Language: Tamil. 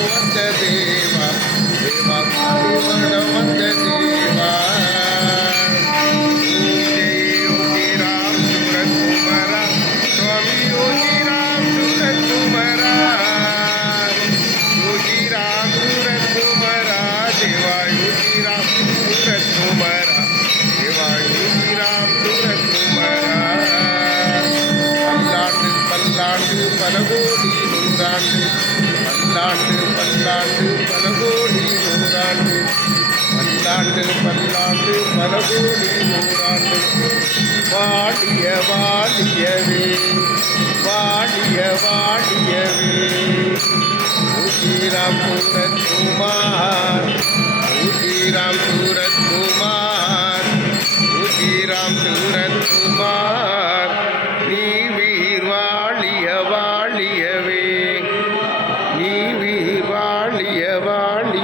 you. ஆண்டு பலகோடி நூறாண்டு வாடிய வாடியவே வாடிய வாடியவே ஸ்ரீராம் சூரத்குமார் ஸ்ரீராம் சூரத்குமார் ஸ்ரீராம் சூரத்குமார்